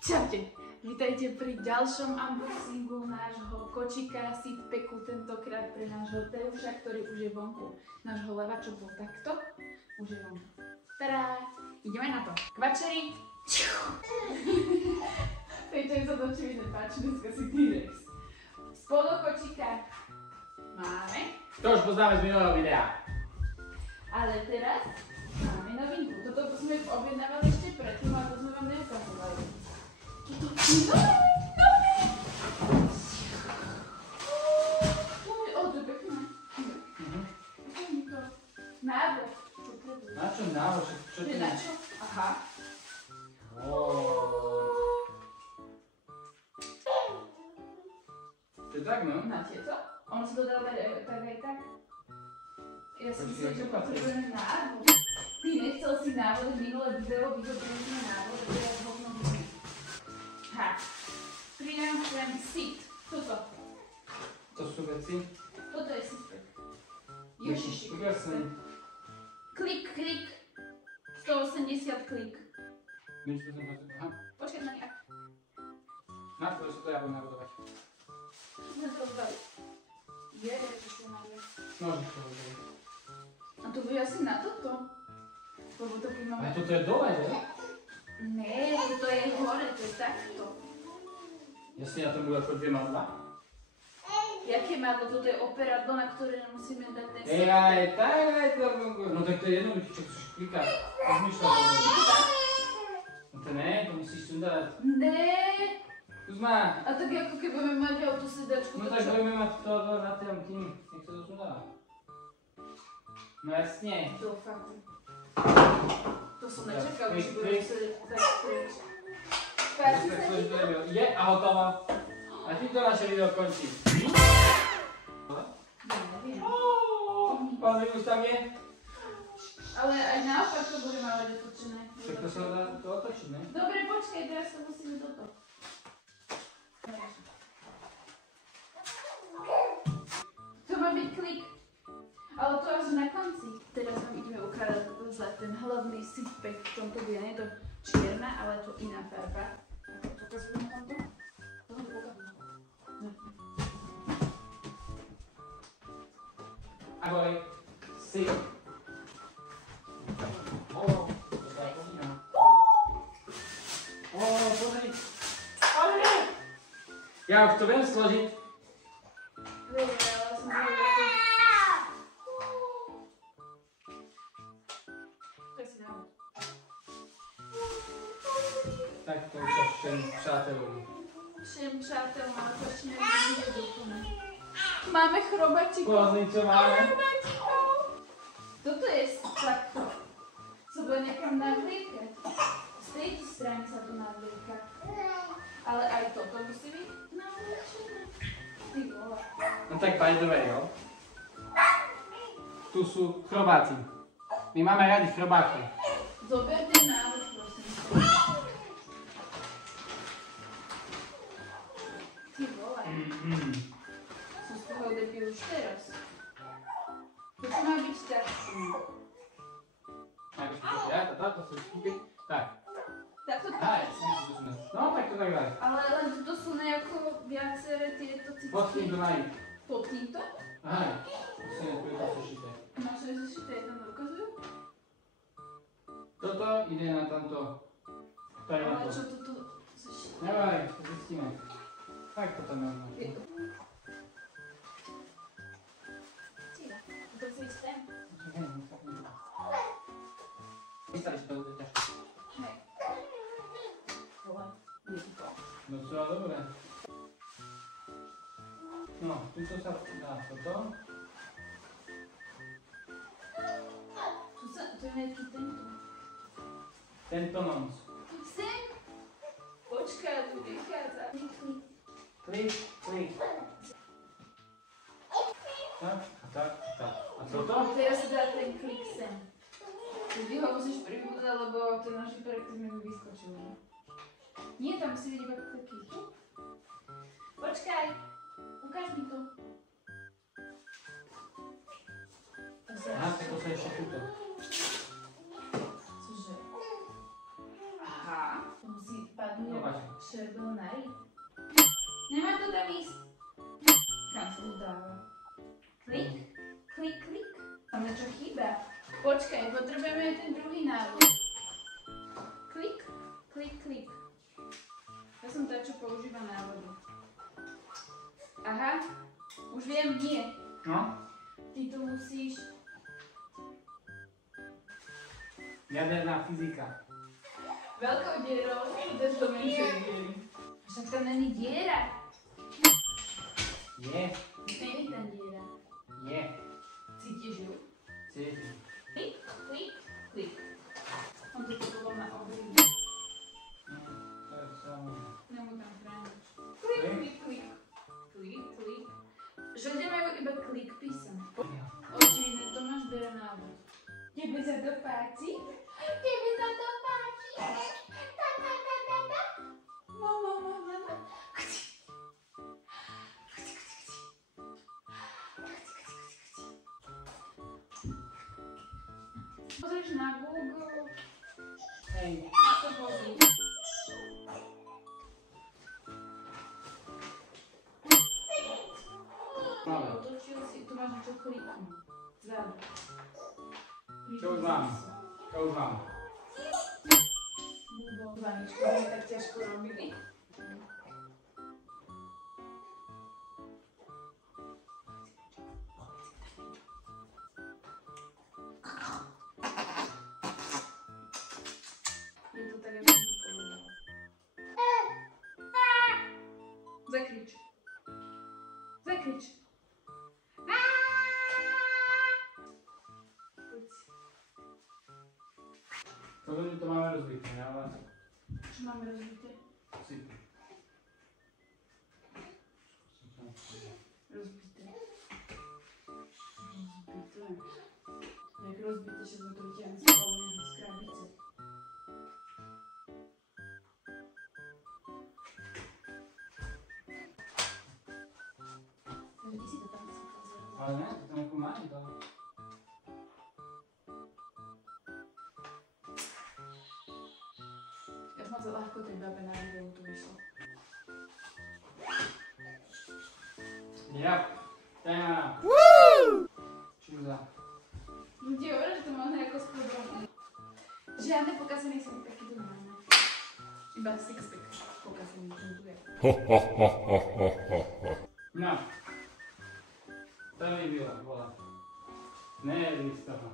Čaute, vítajte pri ďalšom unboxingu nášho kočíka CYBEXu, tentokrát pre nášho Teuša, ktorý už je vonku. Nášho levačok bol takto, už je vonku. Tadá, ideme na to. Kvačeri. Tejto sa to očividne páči, dneska si T-Rex. Spolu kočíka máme. To už poznáme z minulého videa. Ale teraz máme novinku. Toto sme objednávali ešte predtým, a to sme vám neukazovali. Toto je nové! O, to je pekné. Návod. Na čo návod? Čo to je? Na čo? Aha. To je tak, no? Na tieto? Ono sa to dá dať tak aj tak? Ja si myslím, že potrebujeme návod. Ty nechcel si návod minulé video, vyhodili sme návod, to je hovno vidíme. Ha. PRIAM sit. Toto. To sú veci? Toto je CYBEX. Ježiši, krásne. Klik. 180 klik. Nič to som chcel. Aha. Počkaj na mňa. Na to sa to ja budem navodovať. Sme to zbali. Ježiši Maria. Môžeš to hodovať. A to bude asi na toto? Lebo to keď máme... Ale toto je dole, že? Nie, to je hore, to je takto. Ja si na tom budú ako 2 madla. Jaké madlo? Toto je operadlo, na ktoré musíme dať ten tak aj to funguje. No tak to je jednoduché, čo chceš klikať. Rozmýšľať. No to ne, to musíš sundať. Ne. Skúsma. A tak ako keď budeme mať tú sedačku, No tak budeme mať to na tým, nech sa to sundá. No jasne. Do faktu. To som nečakal, že budem sedieť tak preč. Páči sa ti to? Je a hotovo. A týmto naše video končí. Ja neviem. Pozri, už tam je. Ale aj naopak to bude mať otočené. Tak to sa dá to otočiť, ne? Dobre, počkaj, teraz sa musíme toto. To má byť klik. Ale to až na konci. Teraz vám ideme ukázať ten hlavný CYBEX. V tomto bude nie to čierna, ale to iná farba. Pokazujem vám to? Toho to pokazujem. Ahoj. Si. Pozri. Ja už to viem složiť. Tak to už všem přátelům. Všem přátelům, ale to ještě nebude doplné. Máme chrobačíko. Pozri, čo máme. Toto je takto. Co bude někam navlíkať. Z tejto strany sa to navlíka. Ale aj toto musí byť navlíčené. Ty vole. No tak by the way, jo. Tu sú chrobáci. My máme radi chrobáky. Zober ten návod, prosím. Ty vole. Som z toho debil už teraz. Toto má byť takto. Táto sú skúpiť. Tak. Takto to Aj, je. no tak to tak daj. Ale len to sú nejako viaceré tieto cicky. Pod týmto majú. Pod týmto? Aha, musíme to zešité. Naše zešité je tam ukazujú? Toto ide na tamto. To je na Ale to. čo toto zešité? Nevaj, to zistíme. Tak to tam máme. To si isté? Mysleli, že to bude ťažké. Hej. Vole, je to. No čo, dobre. No, tuto sa dá toto. Tu je nejaký tento. Tento nons. Sem? Počkaj, tu vychádza. Klik. Tak. A toto? Teraz sa dá ten klik sem. Vždy ho musíš pribúdať, lebo ten náš hyperaktiv mi vyskočil. Nie, tam musí byť iba taký. Počkaj, ukáž mi to. Aha, tak to sa ešte tuto. Cože? Aha, to musí padnúť. Šerbelnari. Nemá to tam ísť. Kam sa to dáva? Klik, klik, klik. Tam niečo chýba. Počkaj, potrebujeme aj ten druhý návod. Klik, klik, klik. Ja som tá, čo používa návody. Aha, už viem, nie. No? Ty tu musíš... Jaderná fyzika. Veľkou dierou ideš do menšej diery. Však tam není diera. Je. Není tam diera. Je. Cítiš ju? Cítim. Klik, klik, klik. On to bolo na obrývne. To je samozrejme. Nemu tam chrániš. Klik, klik, klik. Klik, klik. Žlde majú iba klik písam. Očivne, to máš bere návod. Tebe sa to páči? Tebe sa to páči? Mama. Pozrieš na Google. Hej. To pozri. Otočil si, tu máš niečo kliknúť. Zadu. Čo už mám? Zvaničku, my tak ťažko robili. Je to tak, ako som to povedala. Zakrič. Zakrič. To máme rozbité, ale... Čo máme rozbité? Sypy. Rozbité. Jak rozbité, že sme to vytiahli z polného z krabice. Takže ty si to tam si pozrel. Ale ne, to tam ako máte to. Moc ľahko tej babe na videu to vyšlo. Ja. Čuza. Ľudia hovoria, že to máme ako spodobné. Žiadne pokazené sixpacky tu máme. Iba sixpack pokazený tu je. No. To mi bola. Ne, z toho.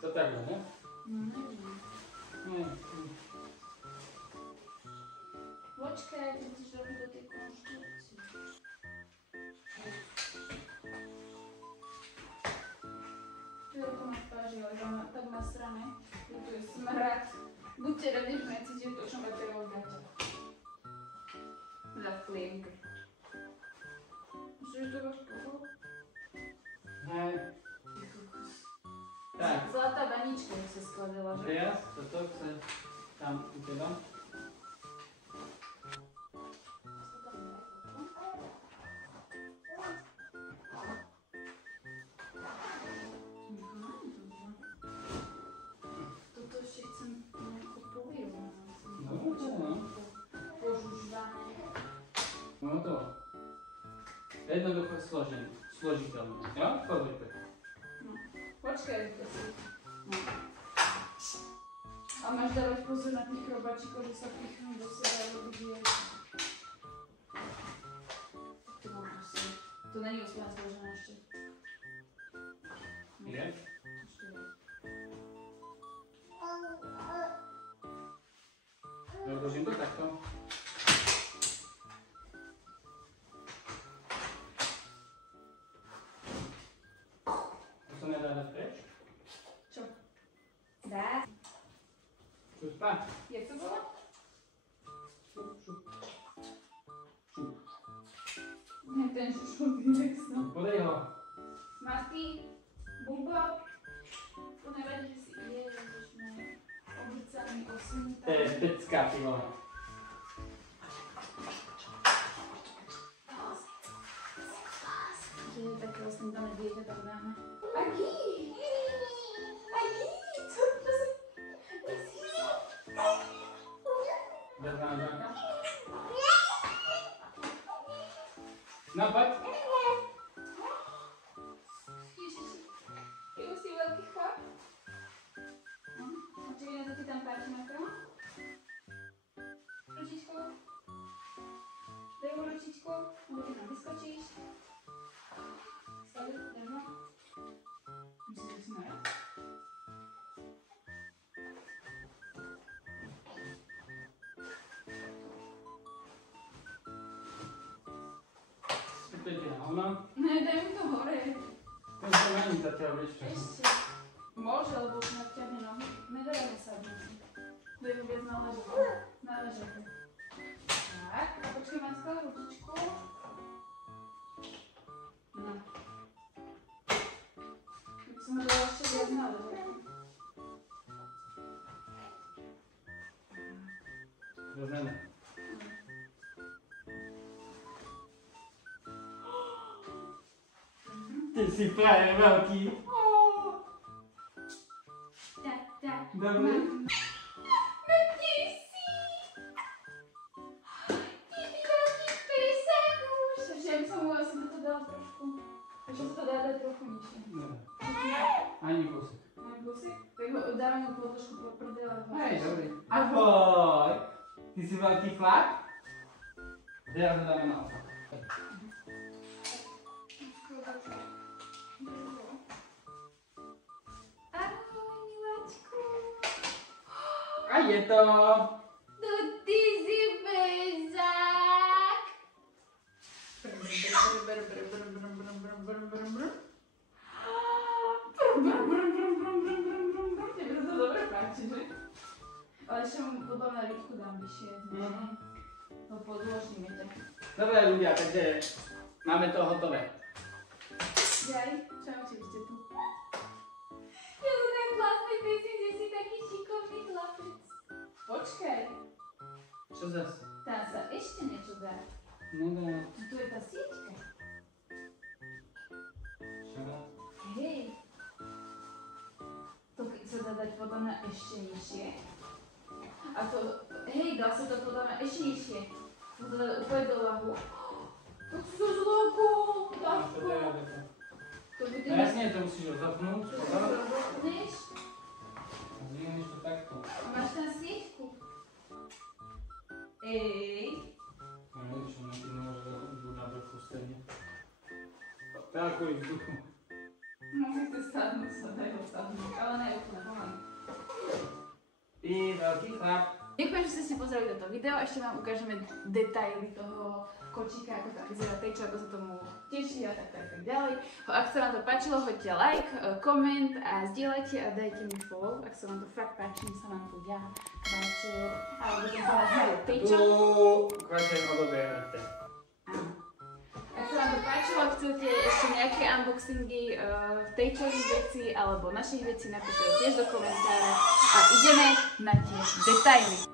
To takhle, ne? No neviem. Ne. Počkaj, ty musíš robiť do tej konštrukcie. Tu je to máš páži, ale tak na strane. Tu je smrad. Buďte radi, že necítiš to, čo máte rozdať. Za flienk. Myslíš, že to máš pohol? Hej. Tak. Zlatá vanička by sa skladala, že? Teraz toto chce tam u teba. Toto ešte chcem nejako povyrovnať. No to. Jednoducho složiteľné. Jo? Pozrite. Počkaj, to si. No. A máš dávať pozor na tých chrobačíkov, že sa pichnú do seba a robiť dielky. To mám prosím. To není úplne zložené ešte. Je? Rozložím to takto. To sa nedá dať preč? Čo? Dá. Šup, spá. Jak to bolo? Šup, šup. Šup. Ne, ten šup, videjko. Podej ho. Matty, Bubo. To nevadí, že si ježišme. Obrcaný, osunutá. To je pecka, ty vole. Že je také osnúdané dieťa, tak dáme. Agi! Agi! Co to sa... Bezná manželka. No, poď. Ježiši, ty už si veľký chlap. A čo iné to ti tam páči, Mattea? Ručičko? Daj mu ručičko, lebo ty tam vyskočíš. Sleduj, daj mu. Myslíš, že si najad? Spýtajte na hovno. Ne, daj mu to hore. To sa mení zatiaľ, vieš čo? Ešte. Môže, lebo už nadťahne nohy. Nedajme sa dnes. Daj mu viac na ležaku. Na ležaku. Tak, a počkej, Macko, ručičku. No. Už som ho dala ešte viac na ležaku. Rozumiem. Ty si frajer veľký. Tak. Dobre. No ty si! Ty veľký pejsak už! Že ja by som mu asi toto dala trošku. Ešte sa to dá dať trochu nižšie. Dobre. Ani kúsok. Mám kusik? Tak ho dávam mu podložku po prdele. Hej, dobrý. Ahoj. Ty si veľký chlap? Teraz ho dáme na opak. Ahoj, miláčku. A je to. To ty si pejsak. Tebe to dobre páči, že? Ale ešte mu potom na rýbku dám vyššie. No podložíme ťa. Dobre ľudia, takže máme to hotové. Jaj, čau, či ste tu? Ja som tak vlastne, ty si taký šikovný chlapec. Počkaj, Čo zase? tam sa ešte niečo dá. No dá. Tu je tá sieťka. Čo? Hej. To sa dá dať podľa mňa ešte nižšie. A to, hej, dá sa to podľa mňa ešte nižšie. To dá úplne do lahu. To si to zloko, Davko. To bude... No jasne, to musíš rozapnúť. Než? A zvihneš to takto. A máš tam sieťku. Ej. No nevíš, ono ti nemôže ísť na vrchu stejne. Tak ako je vzduchu. No, keď chce sadnúť, sa daj ho sadnúť, ale ne úplne, pomaly. Ty, veľký chlap. Ďakujem, že ste si pozreli toto video, ešte vám ukážeme detaily toho kočíka, ako tam vyzerá tejčo, ako sa tomu teší a tak ďalej. Ak sa vám to páčilo, hoďte like, koment a zdieľajte a dajte mi follow, ak sa vám to fakt páči, sa vám tu ja, kváčer, alebo budem povedať hľadať tejčo. Kváčer odobierate. Áno. Ak sa vám to páčilo, chcete ešte nejaké unboxingy tejčových vecí alebo našich vecí, napíšte tiež do komentára a ideme na tie detaily.